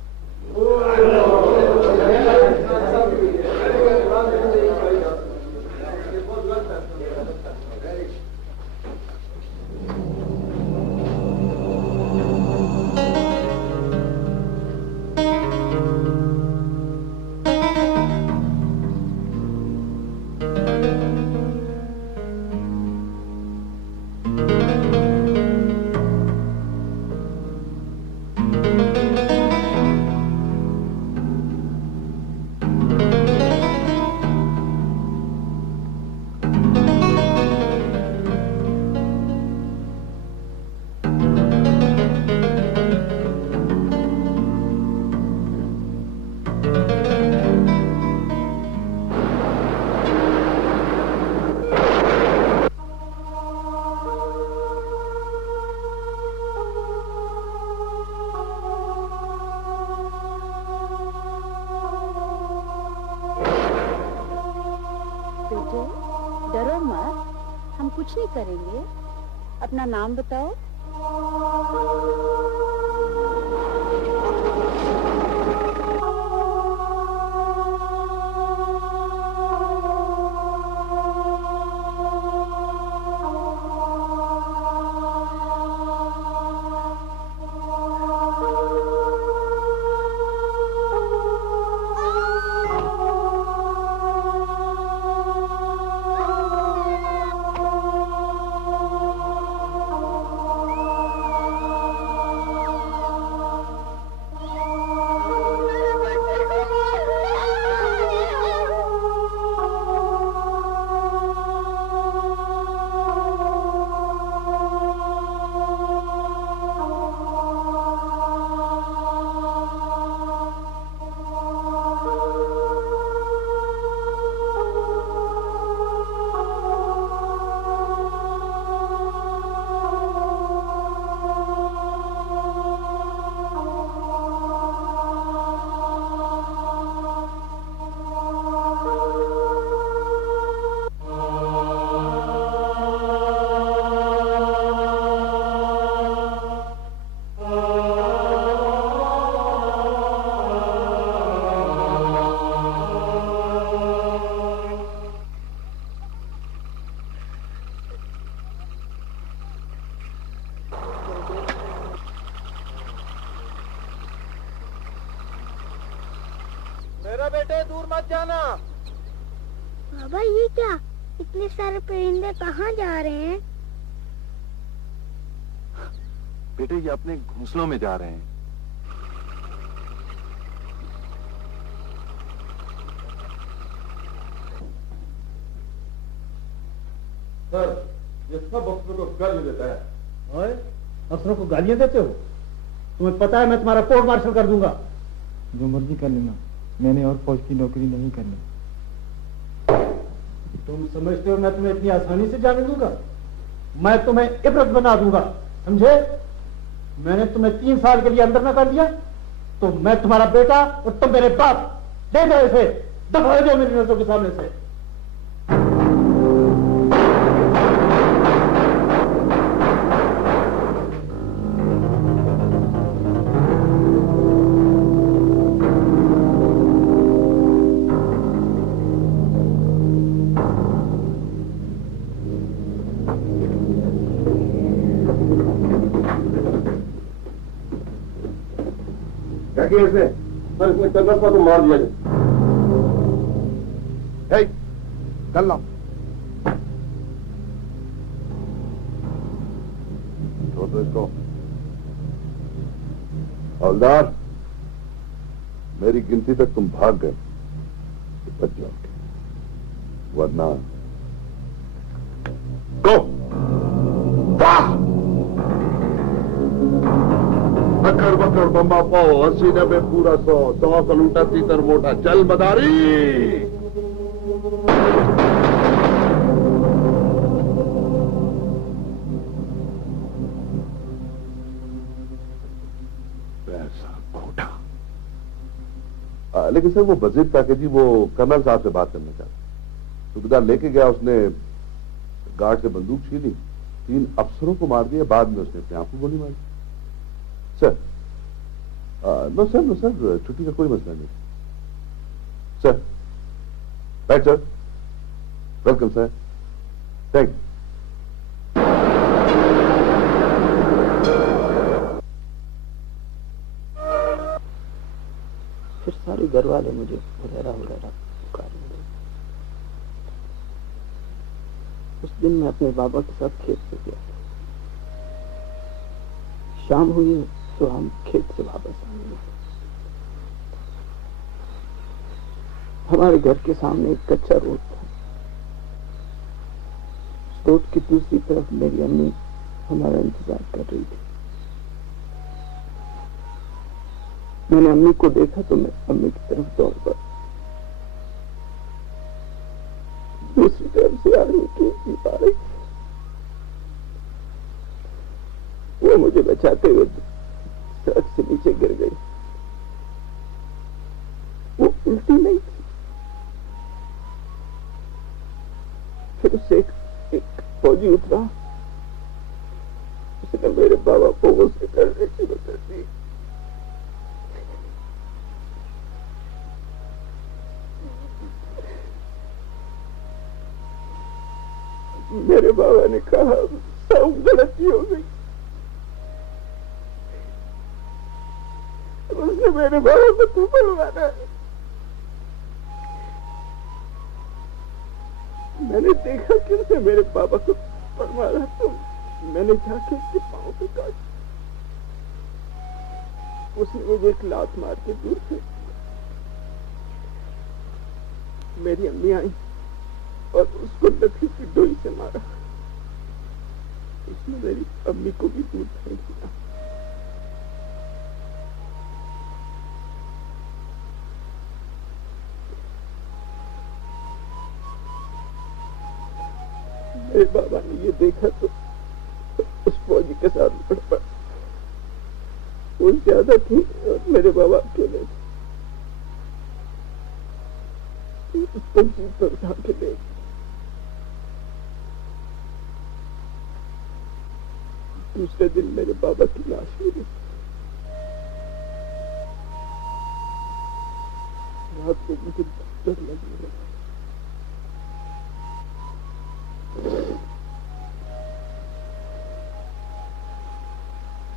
करेंगे? अपना नाम बताओ। मेरा बेटे दूर मत जाना। बाबा ये क्या, इतने सारे परिंदे कहाँ जा रहे हैं? बेटे ये अपने घोंसलों में जा रहे हैं। सर, ये सब अफसरों को गाली देता है। ओए, अफसरों को गालियां देते हो? तुम्हें पता है मैं तुम्हारा कोर्ट मार्शल कर दूंगा। जो मर्जी कर लेना, मैंने और फौज की नौकरी नहीं करनी। तुम समझते हो मैं तुम्हें इतनी आसानी से जाने दूंगा? मैं तुम्हें इबरत बना दूंगा, समझे? मैंने तुम्हें 3 साल के लिए अंदर न कर दिया तो मैं तुम्हारा बेटा और तुम मेरे बाप, दे दो इसे, दफा दो मेरी नजरों के सामने से। इसने सर इसने कन्नर को तो मार दिया जाए। चल ना तो इसको हवलदार, मेरी गिनती तक तुम भाग गए तो बच जाओगे, वरना गो अकर बकर बम्बा पाओ, 80-90 पूरा 100 का लूटा तीतर मोटा, चल मदारी। पैसा खोटा। लेकिन सर वो वजीर पैकेजी वो कर्नल साहब से बात करना चाहता। सूबेदार लेके गया, उसने गार्ड से बंदूक छीनी, 3 अफसरों को मार दिया, बाद में उसने अपने आप को गोली मारी। सर नो सर, छुट्टी का कोई मसला नहीं sir. Right sir, welcome sir, thank you. फिर सारे घर वाले मुझे हुरैरा पुकारने लगे। उस दिन मैं अपने बाबा के साथ खेत से गया था। शाम हुई तो हम खेत से वापस आने लगे। हमारे घर के सामने एक कच्चा रोड था। रोड की दूसरी तरफ मेरी अम्मी हमारा इंतजार कर रही थी। मैंने अम्मी को देखा तो मैं अम्मी की तरफ दौड़ पड़ा। दूसरी तरफ से आदमी टूट नहीं पा रही, वो मुझे बचाते हुए सड़क से नीचे गिर गई। वो उल्टी नहीं थी। फिर उससे एक फौजी फौजी उतरा, उसने मेरे बाबा को गुस्से करने शुरू कर दी। मेरे बाबा ने कहा सब गलती हो गई। उसने मेरे बाबा को थप्पड़ मारा। मैंने देखा कि उसने मेरे बाबा को थप्पड़ मारा तो मैंने जाके उसके पांव पे काटा। उसने मुझे एक लात मार के दूर फेंक दिया। मेरी अम्मी आई और उसको लकड़ी की डोरी से मारा। उसने मेरी अम्मी को भी दूर फेंक दिया। मेरे बाबा ने ये देखा तो उस फौजी के साथ लड़ पड़ा। वो ज्यादा थी और मेरे बाबा अकेले थे। उसको जीप पर उठा के ले दूसरे दिन मेरे बाबा की लाश मिली। रात को मुझे डर लगने लगा।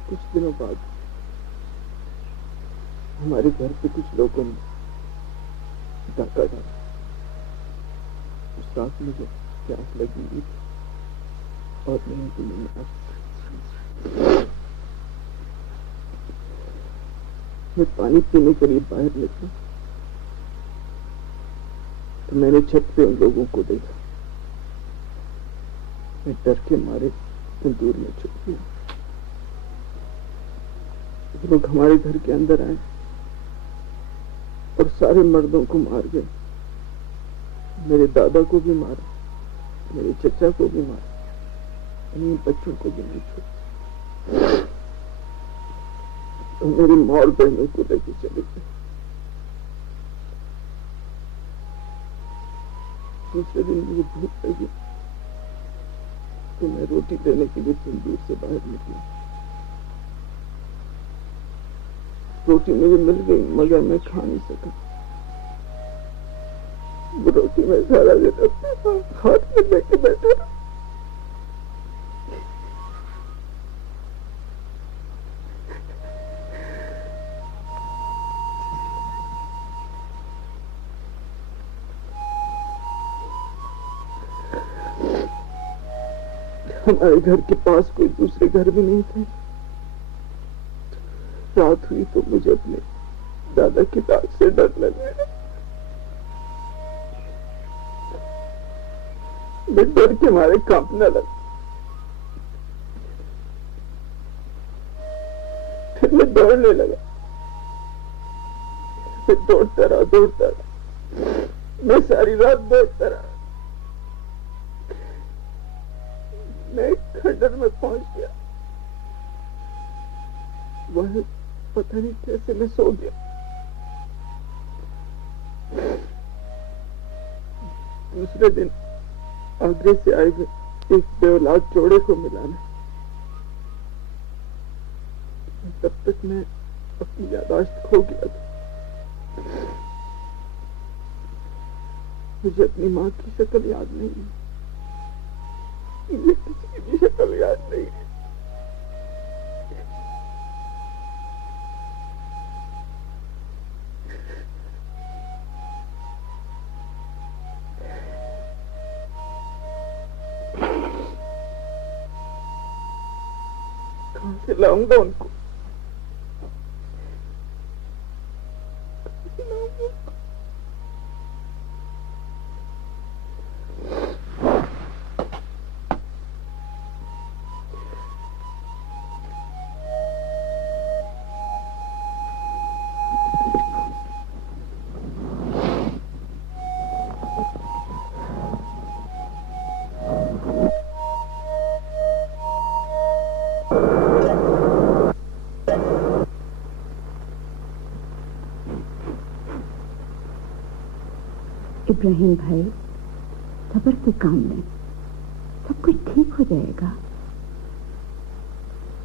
कुछ दिनों बाद हमारे घर पे कुछ लोगों ने डाका डाला। उस रात मुझे प्यास लगी हुई थी और मैं दिल्ली में मैं पानी पीने के लिए बाहर निकला तो मैंने छत पे उन लोगों को देखा। मैं डर के मारे तंदूर में छुप गया। लोग हमारे घर के अंदर आए और सारे मर्दों को मार गए। मेरे दादा को भी मारा, मेरे चचा को भी मारा, इन बच्चों को भी नहीं छोड़ा। और मेरी माँ और बहनों को लेके चले गए। दूसरे दिन मुझे भूख लगी तो मैं रोटी लेने के लिए तंदूर से बाहर निकला। रोटी मुझे मिल गई मगर मैं खा नहीं सका। वो रोटी मैं सारा दिन अपने हाथ में लेके बैठा था। हमारे घर के पास कोई दूसरे घर भी नहीं थे। रात हुई तो मुझे अपने दादा की लाश से डर लगने लगा। मैं डर के मारे कांपने लगा। फिर मैं दौड़ने लगा। मैं दौड़ता रहा। मैं सारी रात दौड़ता रहा। मैं खंडर में पहुंच गया। वह पता नहीं कैसे मैं सो गया। दूसरे दिन आगरे से आए हुए एक बेऔलाद जोड़े को मिलाना। तब तक मैं अपनी याददाश्त खो गया था। मुझे अपनी माँ की शक्ल याद नहीं है। मुझे किसी की भी शक्ल याद नहीं है। कहां से लाऊंगा उनको? इब्राहिम भाई, सब्र से काम लें, सब कुछ ठीक हो जाएगा।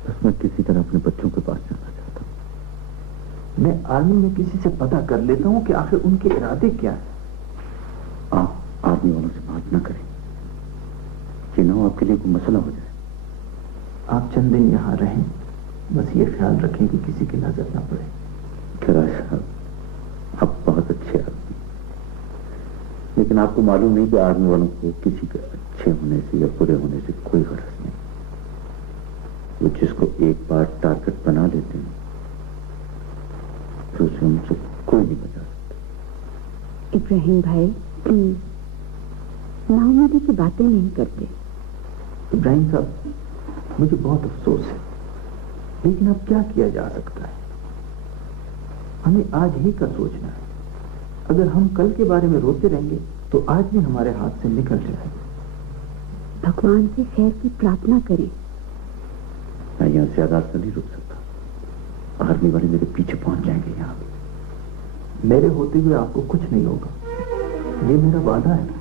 बस मैं किसी तरह अपने बच्चों के पास जाना चाहता हूँ। मैं आर्मी में किसी से पता कर लेता हूँ कि आखिर उनके इरादे क्या है। आर्मी वालों से बात ना करें, ये ना हो आपके लिए कोई मसला हो जाए। आप चंद दिन यहाँ रहें, बस ये ख्याल रखें कि किसी की नजर ना पड़े। खैराज साहब, आप बहुत अच्छे आदमी, लेकिन आपको मालूम नहीं कि आर्मी वालों को किसी के अच्छे होने से या बुरे होने से कोई गरज नहीं। वो जिसको एक बार टारगेट बना लेते हैं तो उसे उनसे कोई नहीं बचा सकता। इब्राहिम भाई, प्लीज नाउमीदी की बातें नहीं करते। इब्राहिम साहब, मुझे बहुत अफसोस है, लेकिन अब क्या किया जा सकता है? हमें आज ही का सोचना है। अगर हम कल के बारे में रोते रहेंगे तो आज भी हमारे हाथ से निकल जाएगा। भगवान से खैर की प्रार्थना करें। मैं यहाँ ज्यादा तो नहीं रुक सकता। आर्मी वाले मेरे पीछे पहुंच जाएंगे। यहाँ मेरे होते हुए आपको कुछ नहीं होगा, ये मेरा वादा है।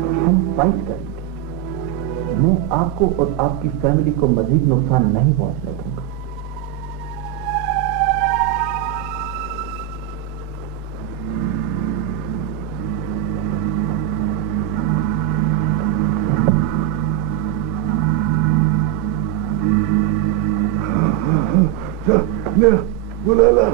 हम फाइट करेंगे। मैं आपको और आपकी फैमिली को मजीद नुकसान नहीं पहुंचने दूंगा। बुला ला।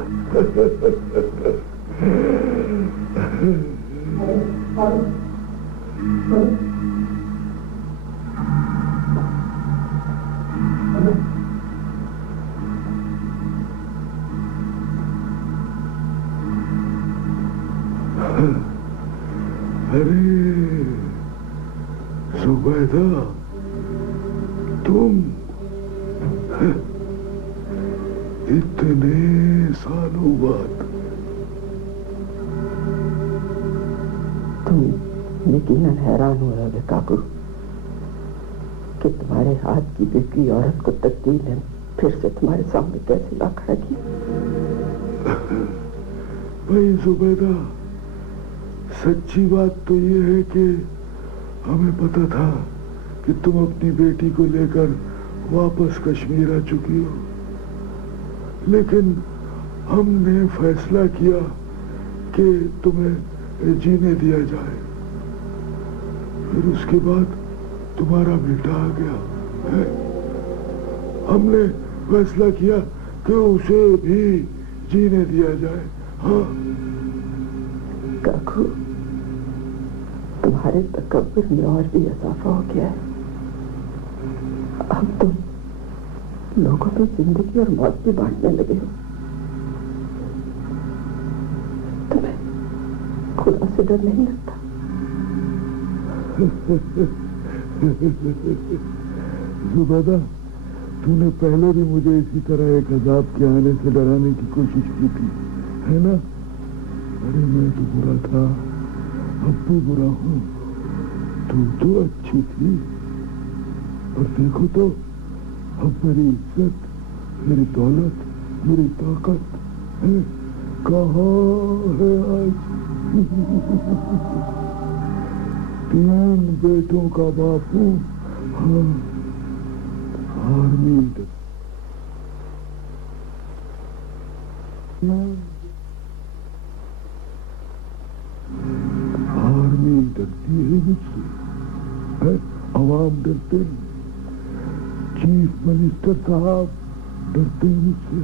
अरे जुबैदा, तुम इतने सालों बाद। तुम यकीनन हैरान हो रहे काकू कि तुम्हारे हाथ की बिगड़ी औरत को तकदीर ने फिर से तुम्हारे सामने कैसे ला खड़ा किया। भाई जुबैदा, सच्ची बात तो ये है कि हमें पता था कि तुम अपनी बेटी को लेकर वापस कश्मीर आ चुकी हो, लेकिन हमने फैसला किया कि तुम्हें जीने दिया जाए। फिर उसके बाद तुम्हारा बेटा आ गया है। हमने फैसला किया कि उसे भी जीने दिया जाए। हाँ काकू, तुम्हारे तकब्बुर में और भी इजाफा हो गया है। अब तुम लोगों में जिंदगी और मौत भी बांटने लगे हो। तुम्हें खुदा से डर नहीं लगता? जुबैदा, तूने पहले भी मुझे इसी तरह एक अजाब के आने से डराने की कोशिश की थी, है ना? अरे मैं तो बुरा था, अब भी बुरा हूँ। तू तो अच्छी थी, और देखो तो अब मेरी इज्जत, मेरी दौलत, मेरी ताकत है कहाँ है आज? 3 बेटों का बाप हूँ। हाँ, आर्मी आर्मी डरती है मुझसे, अवाम डरते हैं, चीफ मिनिस्टर साहब डरते हैं मुझसे,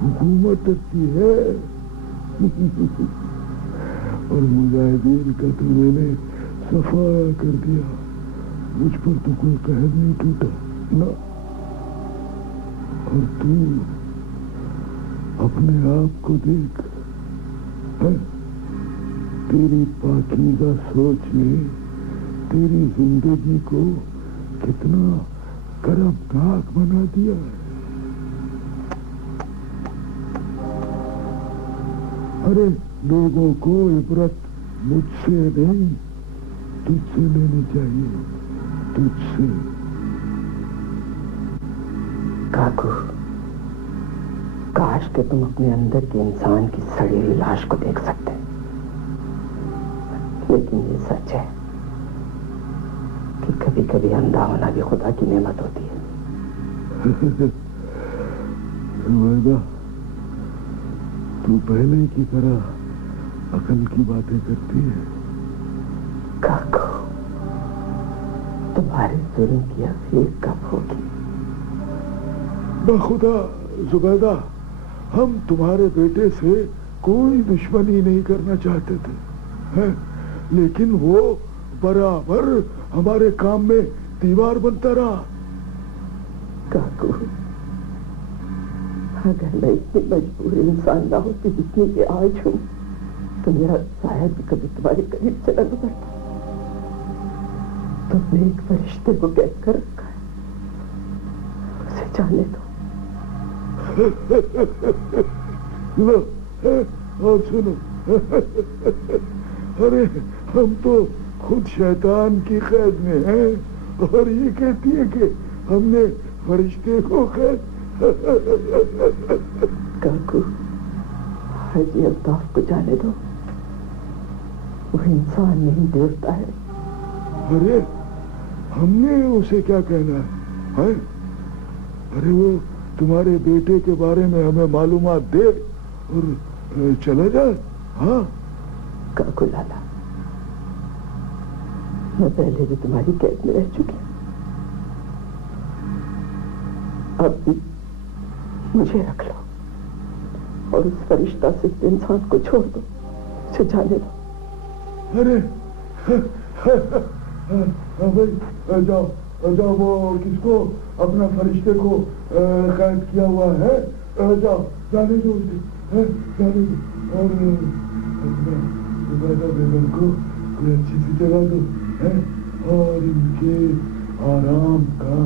हुकूमत डरती है। और मुजाहिदीन का तो मैंने सफाया कर दिया, मुझ पर तो कोई कहर नहीं टूटा ना। और तू अपने आप को देख, तेरी पाकीज़ा सोच ने तेरी जिंदगी को कितना करबनाक बना दिया है। अरे लोगों को इबरत मुझसे नहीं, तुझसे लेनी चाहिए, तुझसे। काकू, काश कि तुम अपने अंदर के इंसान की सड़ी हुई लाश को देख सकते, लेकिन ये सच है कि कभी कभी अंधा होना भी खुदा की नेमत होती है। रुबैदा, तू पहले की तरह अकल की बातें करती है। काको, तुम्हारे जुल्म की अफीर कब होगी? बखुदा जुबैदा, हम तुम्हारे बेटे से कोई दुश्मनी नहीं करना चाहते थे, हैं? लेकिन वो बराबर हमारे काम में दीवार बनता रहा। काकू, अगर मैं इतनी मजबूर इंसान ना होती जितनी कि आज हूं, तो मेरा शायद भी कभी तुम्हारे करीब चला न पड़ता। तुमने एक फरिश्ते को कैद कर रखा है, उसे जाने दो। लो, और सुनो, अरे हम तो खुद शैतान की कैद में हैं और ये कहती है कि हमने फरिश्ते को कैद। काकू, हाजी अल्ताफ को जाने दो, वो इंसान नहीं देवता है। अरे हमने उसे क्या कहना है? अरे वो तुम्हारे बेटे के बारे में हमें मालूमात दे और चला जाए। हाँ काकू लाला, मैं पहले भी तुम्हारी कैद में रह चुकी, अब भी मुझे रख लो और उस फरिश्ता से इंसान को छोड़ दो, उसे जाने दो। अरे भाई, जाओ जाओ, वो किसको, अपना फरिश्ते को कैद किया हुआ है, जाओ, जाने दो उसे, जाने दो। और अपना रुबैदा बेगम को कोई अच्छी सी जगह दो, है? और इनके आराम का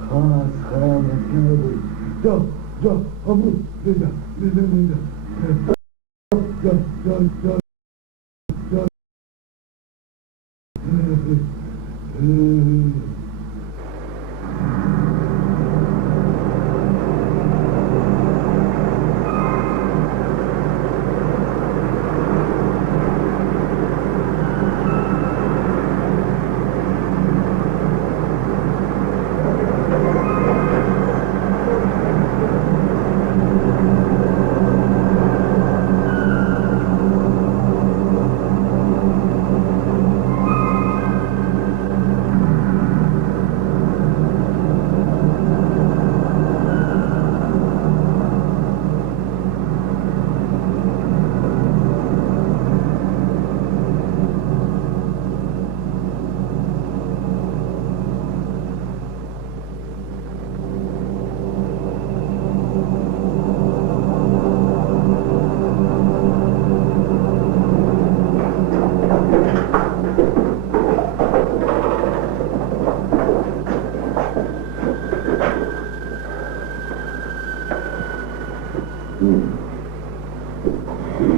खास ख्याल रखना है भाई। जाओ जाओ, हम ले जा, ले जा, जाओ जाओ जाओ जाओ।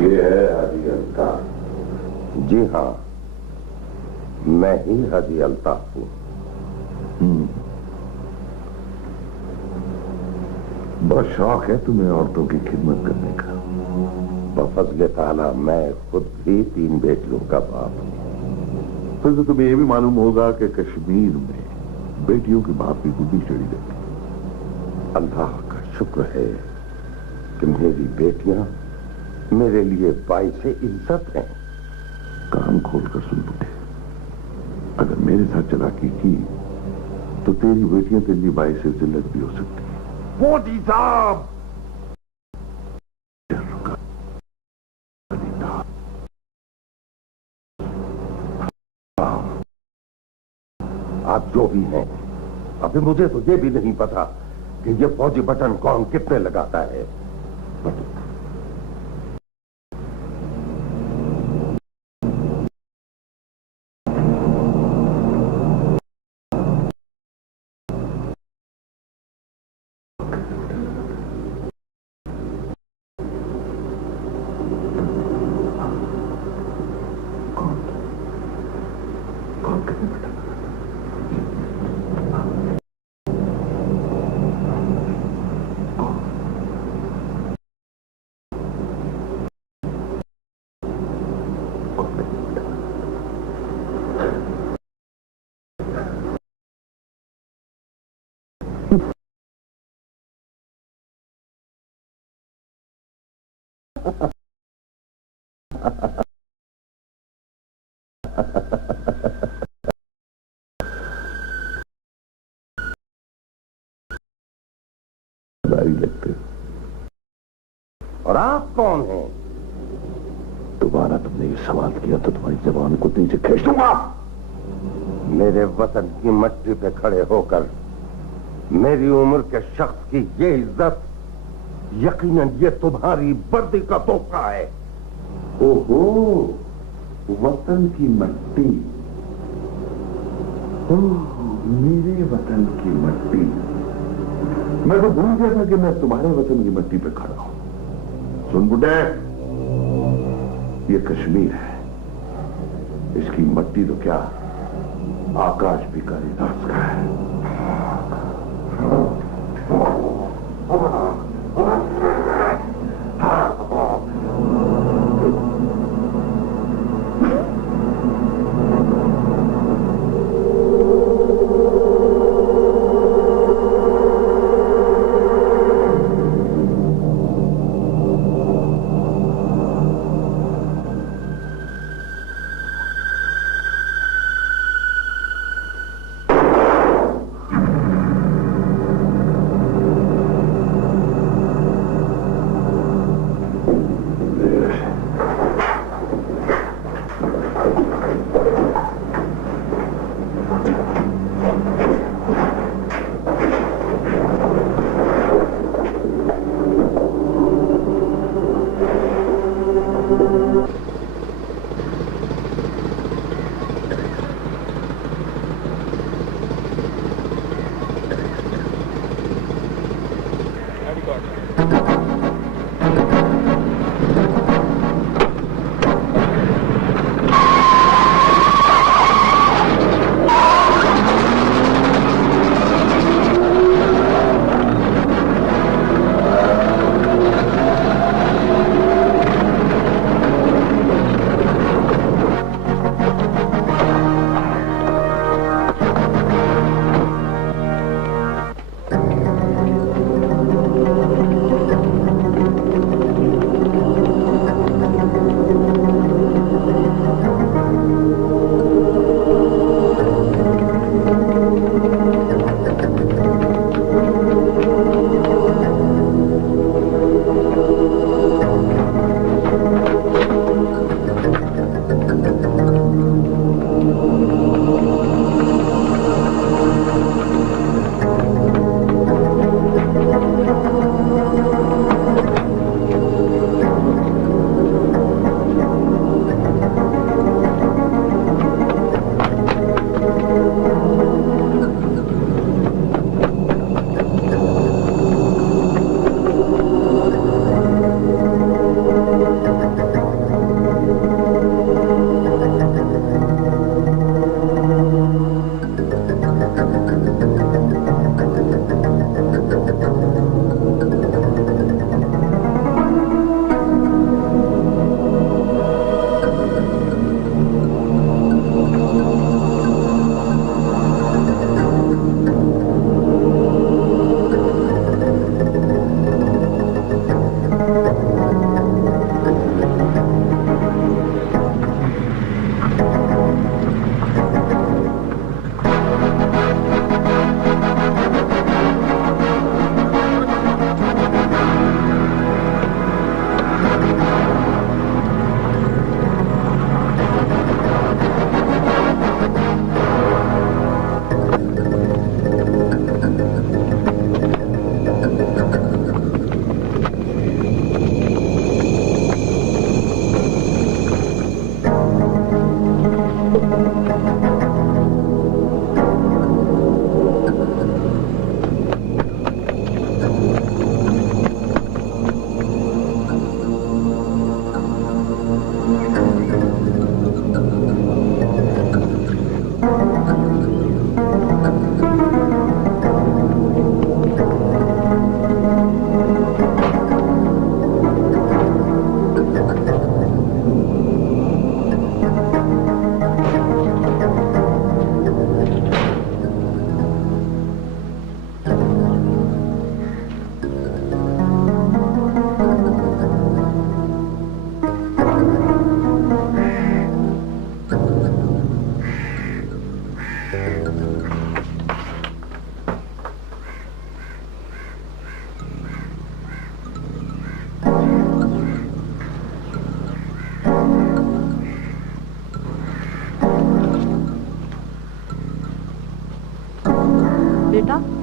ये है हाजी अल्ताफ। जी हाँ, मैं ही हाजी अल्ताफ हूँ। बहुत शौक है तुम्हें औरतों की खिदमत करने का। बफज़्ल ताला मैं खुद भी 3 बेटियों का बाप हूँ। फिर तो तुम्हें यह भी मालूम होगा कि कश्मीर में बेटियों की बाप की गुड्डी चढ़ी रहती है। अल्लाह का शुक्र है कि मेरी बेटियां मेरे लिए बाइस इज्जत हैं। कान खोल कर सुन बुढ़े, अगर मेरे साथ चालाकी की तो तेरी बेटियां तेरे लिए बाइस जिल्लत भी हो सकती है। मोदी साहब, आप जो भी हैं, अभी मुझे तो ये भी नहीं पता कि ये फौजी बटन कौन कितने लगाता है। लगते और आप कौन हैं? दोबारा तुमने ये सवाल किया तो तुम्हारी जबान को नीचे खींच दूंगा। मेरे वतन की मट्टी पे खड़े होकर मेरी उम्र के शख्स की ये इज्जत, यकीनन ये तुम्हारी वर्दी का तोहफा है। ओहो, वतन की मट्टी। ओह, मेरे वतन की मट्टी। मैं तो भूल गया था कि मैं तुम्हारे वतन की मट्टी पे खड़ा हूं। सुन बुड्ढे, ये कश्मीर है, इसकी मट्टी तो क्या आकाश भी कालिदास का है।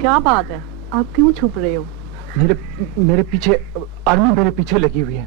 क्या बात है, आप क्यों छुप रहे हो? मेरे पीछे आर्मी मेरे पीछे लगी हुई है।